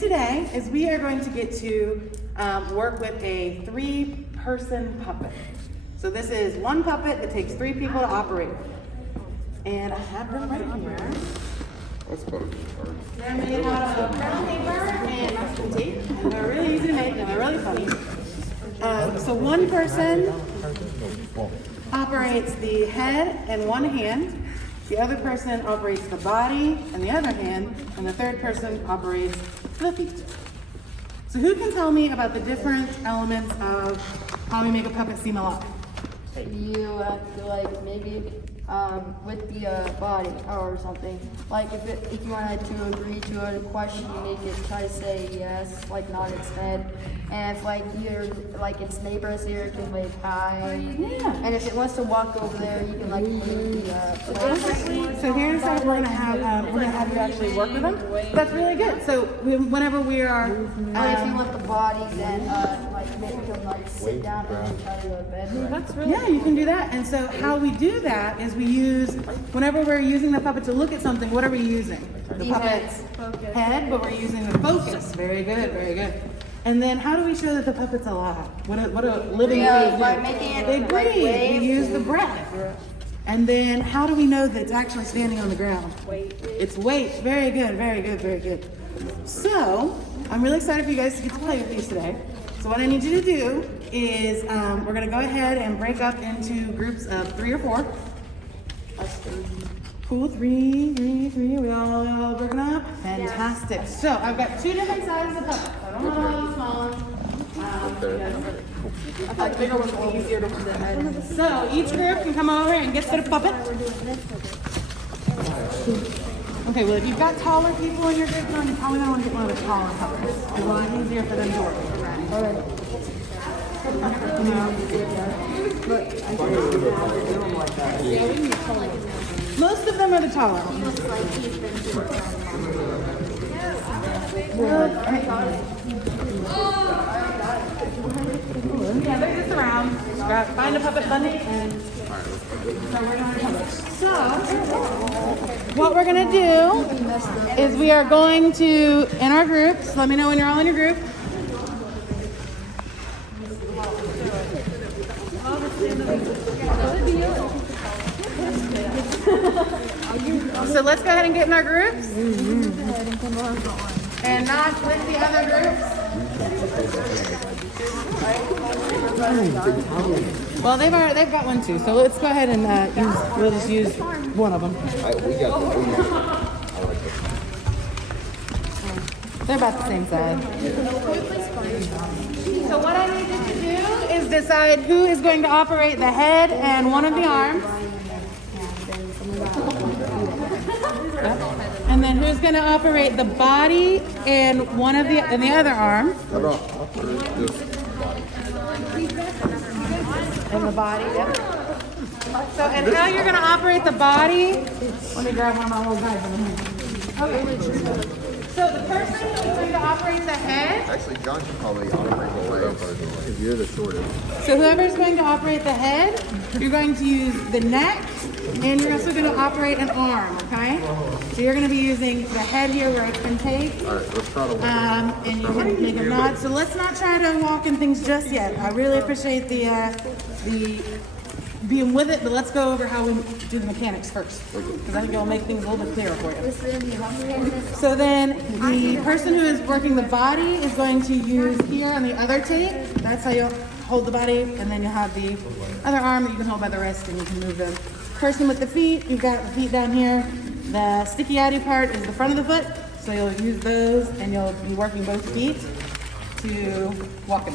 today is we are going to get to work with a 3-person puppet. So this is one puppet that takes 3 people to operate. And I have them right here. They're made out of brown paper and masking tape. And they're really easy to make and they're really funny. So one person operates the head and one hand. The other person operates the body and the other hand, and the third person operates the feet. So who can tell me about the different elements of how we make a puppet seem alive? You have to like maybe with the body or something. Like if you wanted to agree to a question, you make it try to say yes, like nod its head. And if like you're like its neighbor's here, it can like hi. Yeah. And if it wants to walk over there, you can like move the So here's how we're gonna have you actually work with them. That's really good. So whenever we are, or if you want the body, then like make them like sit down and try to go to bed. that's really yeah, you can do that. And so how we do that is we use, whenever we're using the puppet to look at something, what are we using? The puppet's head, but we're using the focus. Very good, very good. And then how do we show that the puppet's alive? What a living being by making it they like breathe. wave. We use the breath. And then how do we know that it's actually standing on the ground? Weight. It's weight. Very good, very good, very good. So I'm really excited for you guys to get to play with these today. So what I need you to do is we're gonna go ahead and break up into groups of 3 or 4. Cool, 3. We all broken up? Fantastic. So I've got 2 different sizes of puppets. I don't want all the small ones. I thought bigger ones would be easier to put the head. So each group can come over and get to the puppet. Okay, well if you've got taller people in your group, you probably don't want to get one of the taller puppets. It's a lot easier for them to work with. Most of them are the taller ones. Yeah, they're just around. Find a puppet bunny and so we're doing puppets. So what we're gonna do is we are going to, in our groups, let me know when you're all in your group. So let's go ahead and get in our groups. And not with the other groups. Well, they've got one too. So let's go ahead and we'll just use one of them. They're about the same size. So what I need you to do is decide who is going to operate the head and one of the arms. And then who's going to operate the body and one of the other arm? And the body, yep. So and how you're going to operate the body? Let me grab one of my little guys. Okay. So the person who's going to operate the head. Actually, John should probably operate the legs because you're the shortest. So whoever's going to operate the head, you're going to use the neck, and you're also going to operate an arm, okay? So you're going to be using the head here where it's been taped. All right, let's try to And you can make a nod. So let's not try to walk in things just yet. I really appreciate the being with it, but let's go over how we do the mechanics first, because I think it'll make things a little bit clearer for you. So then the person who is working the body is going to use here on the other tape. That's how you'll hold the body, and then you'll have the other arm that you can hold by the wrist and you can move them. Person with the feet, you've got the feet down here. The sticky outy part is the front of the foot, so you'll use those and you'll be working both feet to walk in.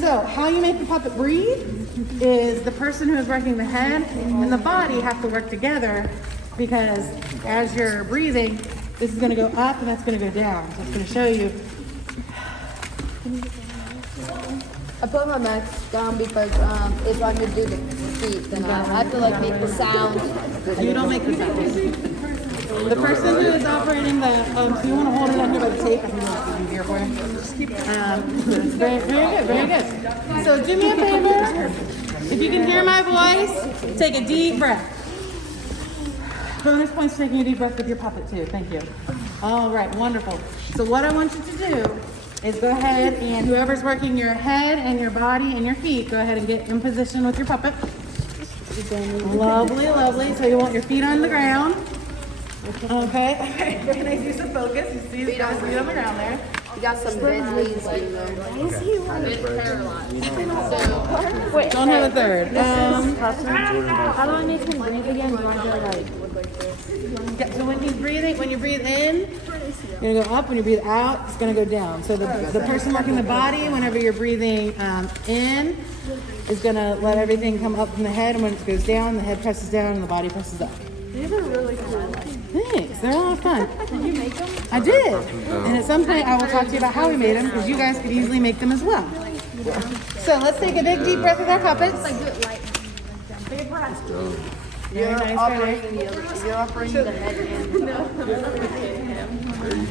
So how you make the puppet breathe is the person who is working the head and the body have to work together, because as you're breathing, this is going to go up and that's going to go down. So it's going to show you. I put my mask down because if I'm gonna do the feet, then I have to like make the sound. You don't make the sound. The person who is operating the, so you want to hold it under by the tape. I think that's easier for you. Very, very good, very good. So do me a favor. If you can hear my voice, take a deep breath. Bonus points for taking a deep breath with your puppet too. Thank you. All right, wonderful. So what I want you to do is go ahead and whoever's working your head and your body and your feet, go ahead and get in position with your puppet. Lovely, lovely. So you want your feet on the ground. Okay, all right, very nice use of focus. You see the guys feet on the ground there. You got some dead knees, Wait, Don't have a third. how do I make him breathe again? Do I go like Yeah, so when you breathe in, you're gonna go up. When you breathe out, it's gonna go down. So the person working the body, whenever you're breathing in, is gonna let everything come up from the head, and when it goes down, the head presses down and the body presses up. These are really cool. Thanks, they're a lot of fun. Did you make them? I did, and at some point I will talk to you about how we made them, because you guys could easily make them as well. So let's take a big deep breath with our puppets. Big breath. Very nice, very nice. You're operating the head and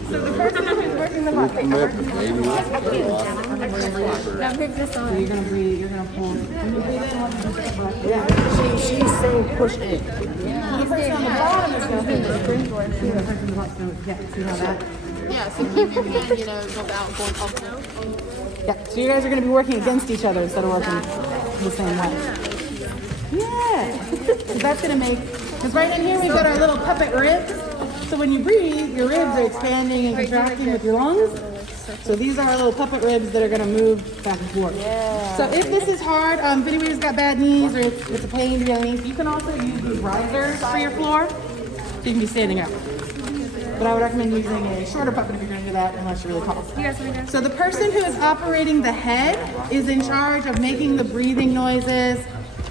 So the person who's working the puppet, Now move this on. you're gonna breathe, you're gonna pull. When you breathe in, hold the breath. Yeah. She's saying push in. The person on the bottom is gonna hold the springboard. The person on the bottom, yeah, see how that? yeah, so keep your hand, without going up. Yeah, so you guys are going to be working against each other instead of working the same way. Yeah, so that's going to make, because right in here we've got our little puppet ribs. So when you breathe, your ribs are expanding and contracting with your lungs. So these are our little puppet ribs that are going to move back and forth. Yeah. So if this is hard, if anybody's got bad knees or it's a pain to be underneath, you can also use these risers for your floor. So you can be standing up. But I would recommend using a shorter puppet if you're going to do that, unless you're really tall. So the person who is operating the head is in charge of making the breathing noises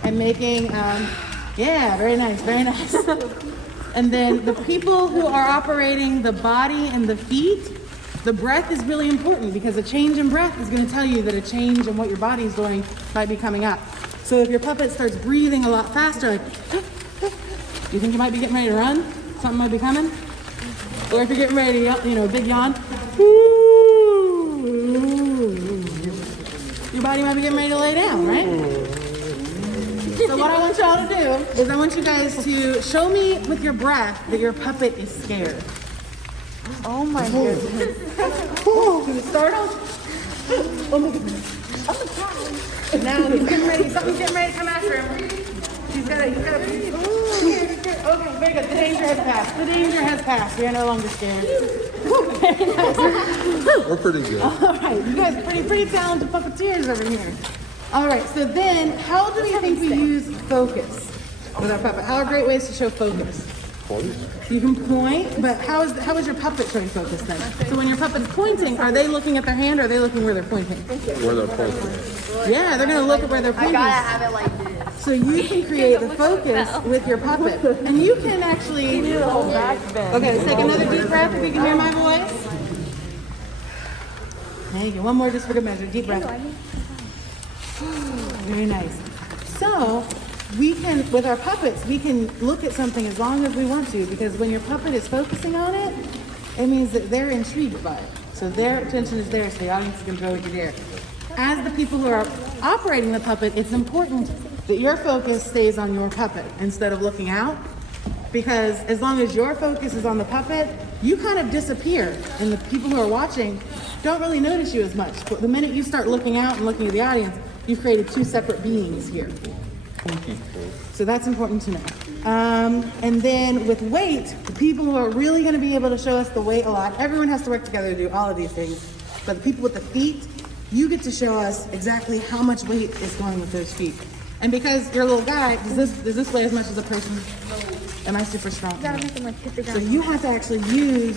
and making, yeah, very nice, very nice. And then the people who are operating the body and the feet, the breath is really important, because a change in breath is going to tell you that a change in what your body is doing might be coming up. So if your puppet starts breathing a lot faster, like, do you think you might be getting ready to run? Something might be coming? Or if you're getting ready to, a big yawn, your body might be getting ready to lay down, right? So what I want y'all to do is I want you guys to show me with your breath that your puppet is scared. Oh my goodness. Can you startle? Oh my goodness. Now he's getting ready, something's getting ready to come after him. He's gotta breathe. Okay, very good. The danger has passed. The danger has passed. We are no longer scared. Very nice. We're pretty good. All right, you guys are pretty talented puppeteers over here. All right, so then how do we think we use focus with our puppet? How are great ways to show focus? You can point, but how is your puppet showing focus then? So when your puppet's pointing, are they looking at their hand, or are they looking where they're pointing? Where they're pointing. Yeah, they're gonna look at where they're pointing. have it like this. So you can create the focus with your puppet, and you can actually. Okay, let's take another deep breath if you can hear my voice. There you go. One more just for good measure. Deep breath. Very nice. So we can, with our puppets, we can look at something as long as we want to, because when your puppet is focusing on it, it means that they're intrigued by it. So their attention is there, so the audience can go with you there. As the people who are operating the puppet, it's important that your focus stays on your puppet instead of looking out, because as long as your focus is on the puppet, you kind of disappear, and the people who are watching don't really notice you as much. But the minute you start looking out and looking at the audience, you've created two separate beings here. So that's important to know. And then with weight, the people who are really going to be able to show us the weight a lot, everyone has to work together to do all of these things. But the people with the feet, you get to show us exactly how much weight is going with those feet. And because you're a little guy, does this weigh as much as a person? Am I super strong? So you have to actually use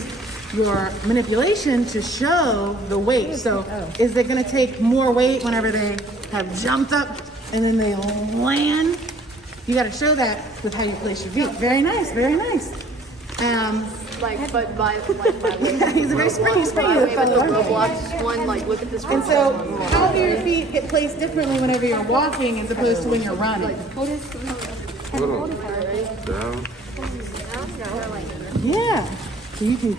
your manipulation to show the weight. So is it going to take more weight whenever they have jumped up and then they land? You got to show that with how you place your feet. Very nice, very nice. Yeah, he's a very springy fellow. Look at this one. And so how do your feet get placed differently whenever you're walking as opposed to when you're running? Down. Yeah. So you can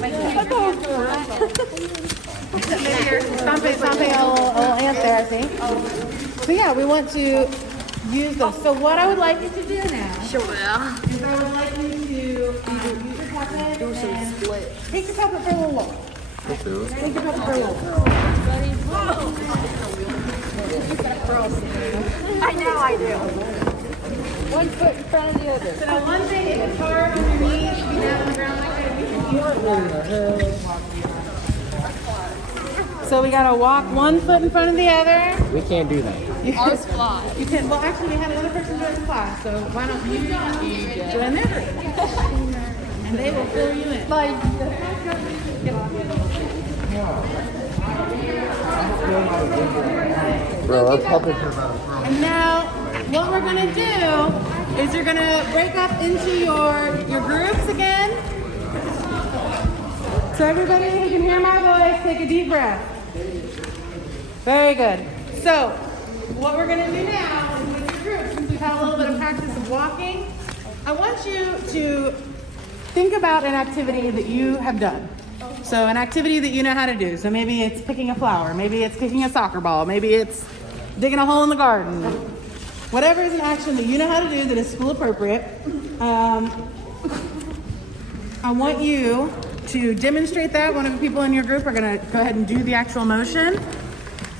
maybe you're stomping a little ant there, I think. So yeah, we want to use those. So what I would like you to do now is I would like you to use your puppet Do some and splits. take your puppet for a little walk. Let's do it. Take your puppet for a little walk. I know I do. One foot in front of the other. So now one thing, if it's hard on your knees to be down on the ground like that, you can use it. So we gotta walk one foot in front of the other. We can't do that. Ours fly. You can, well actually we had another person join the class, so why don't you join their group? And they will fill you in. Like, Bro, our puppets are And now, what we're gonna do is you're gonna break up into your groups again. So everybody who can hear my voice, take a deep breath. Very good. So, what we're gonna do now is with your group, since we've had a little bit of practice of walking, I want you to think about an activity that you have done. So an activity that you know how to do. So maybe it's picking a flower, maybe it's kicking a soccer ball, maybe it's digging a hole in the garden. Whatever is an action that you know how to do that is school appropriate, I want you to demonstrate that. One of the people in your group are gonna go ahead and do the actual motion.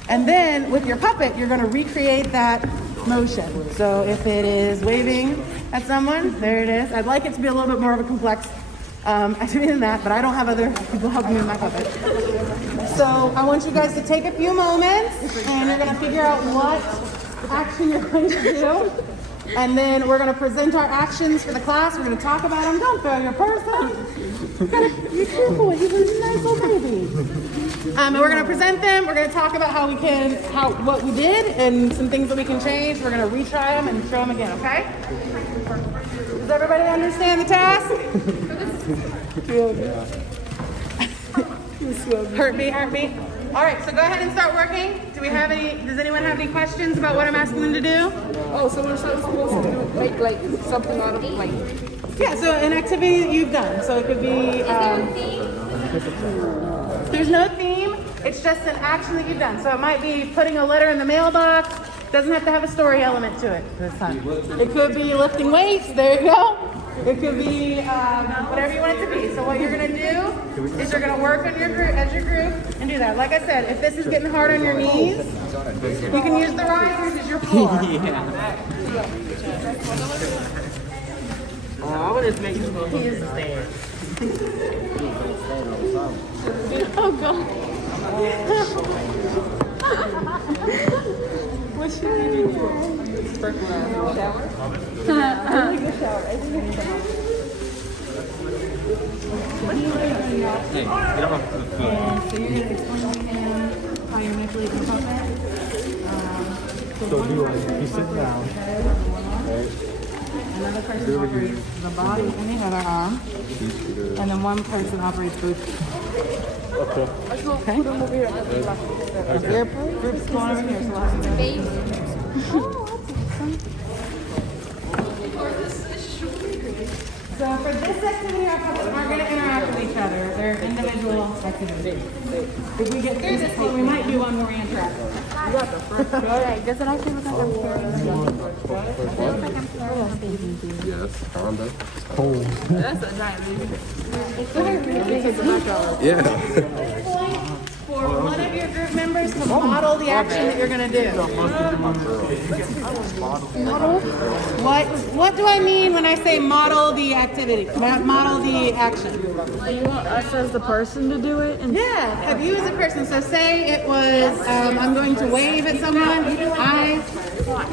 And then with your puppet, you're gonna recreate that motion. So if it is waving at someone, there it is. I'd like it to be a little bit more of a complex activity than that, but I don't have other people helping me with my puppet. So I want you guys to take a few moments and you're gonna figure out what action you're going to do. And then we're gonna present our actions for the class. We're gonna talk about them. Don't throw your purse out. You're careful, he's a nice little baby. And we're gonna present them. We're gonna talk about what we did and some things that we can change. We're gonna retry them and show them again, okay? Does everybody understand the task? Heartbeat. All right, so go ahead and start working. Does anyone have any questions about what I'm asking them to do? Oh, so we're supposed to make like something out of like. Yeah, so an activity that you've done. So it could be, there's no theme. It's just an action that you've done. So it might be putting a letter in the mailbox. Doesn't have to have a story element to it this time. It could be lifting weights. There you go. It could be whatever you want it to be. So what you're gonna do is you're gonna work on your group as your group and do that. Like I said, if this is getting hard on your knees, you can use the risers as your floor. Oh, I would just make you go stand. Oh god. What should we do? Sprinkle out. Shower? Really good shower. Hey, get off the foot. And so you're gonna explain to him how you're manipulating the puppet. So you sit down. Another person operates the body and the other arm. And then one person operates both. Okay. Okay? Your group's going over here, so we'll have to go. So for this activity, our puppets aren't going to interact with each other. They're individual activities. If we get through this one, we might do one where we interact. Alright, does it actually look like I'm carrying Yes, Honda. That's a giant baby. Yeah. For one of your group members to model the action that you're going to do. What do I mean when I say model the activity? Model the action. you want us as the person to do it? And Yeah, have you as a person. So say it was, I'm going to wave at someone.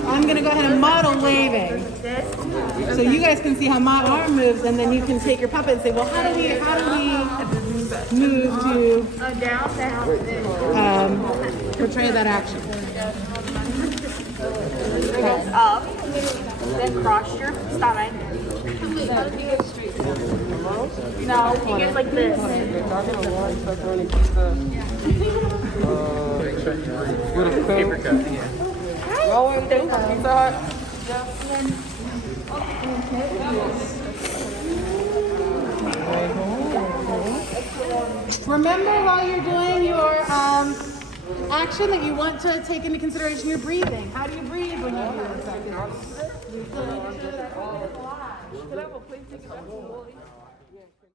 I'm going to go ahead and model waving. So you guys can see how my arm moves, and then you can take your puppet and say, well, how do we move to portray that action? up, then cross your stomach. No, he goes like this. Paper cut. Y'all want to take Pizza Hut? Remember while you're doing your action that you want to take into consideration your breathing. How do you breathe when you do this activity? You still need to show that you're alive. Could I have a plate ticket back to Wally?